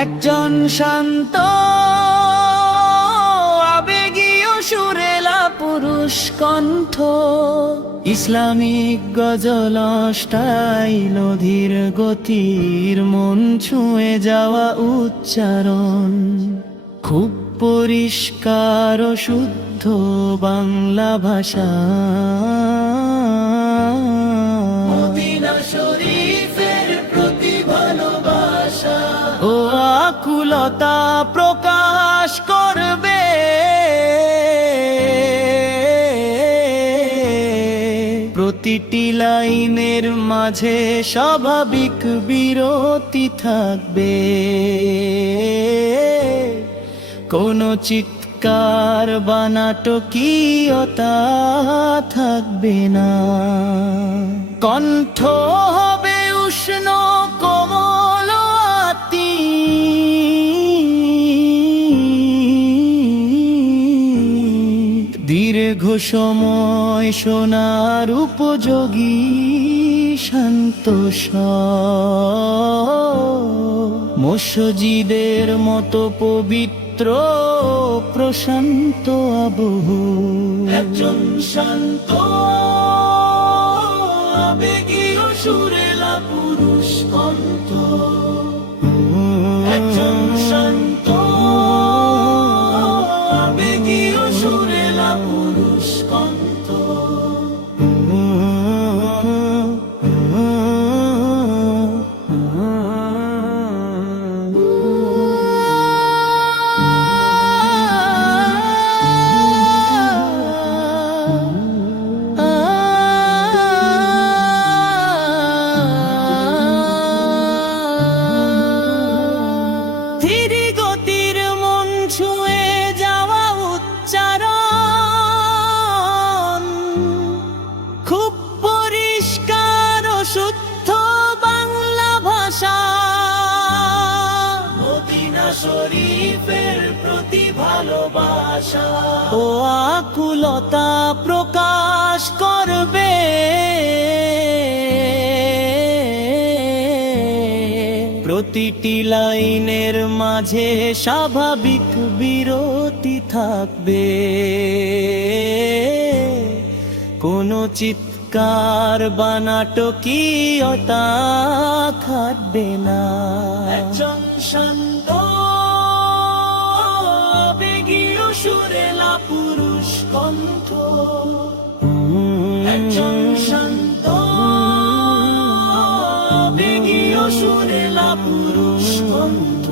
একজন শান্ত আবেগীয় সুরেলা পুরুষ কণ্ঠ, ইসলামিক গজল স্টাইল, ধীর গতির মন ছুঁয়ে যাওয়া উচ্চারণ, খুব পরিষ্কার ও শুদ্ধ বাংলা ভাষা। মদিনা শরীফের প্রতি ভালোবাসা ও আকুলতা প্রকাশ করবে প্রতিটি লাইনের মাঝে, স্বাভাবিক বিরতি থাকবে, কোনো চিৎকার বা নাটকীয়তা থাকবে না। কণ্ঠ হবে উষ্ণ কোমল আতি, দীর্ঘ সময় শোনার উপযোগী শান্ত স্বর, মসজিদের মতো পবিত্র প্রশান্ত আবহ। একজন শান্ত আবেগীয় সুরেলা পুরুষ কণ্ঠ, একজন শান্ত আবেগীয় সুরেলা পুরুষ কণ্ঠ। শরীফের প্রতি ভালোবাসা ও আকুলতা প্রকাশ করবে প্রতিটি লাইনের মাঝে, স্বাভাবিক বিরতি থাকবে, কোনো চিৎকার বা নাটকীয়তা থাকবে না। একজন শান্ত আবেগীয় সুরেলা পুরুষ কণ্ঠ, একজন শান্ত আবেগীয় সুরেলা পুরুষ কণ্ঠ।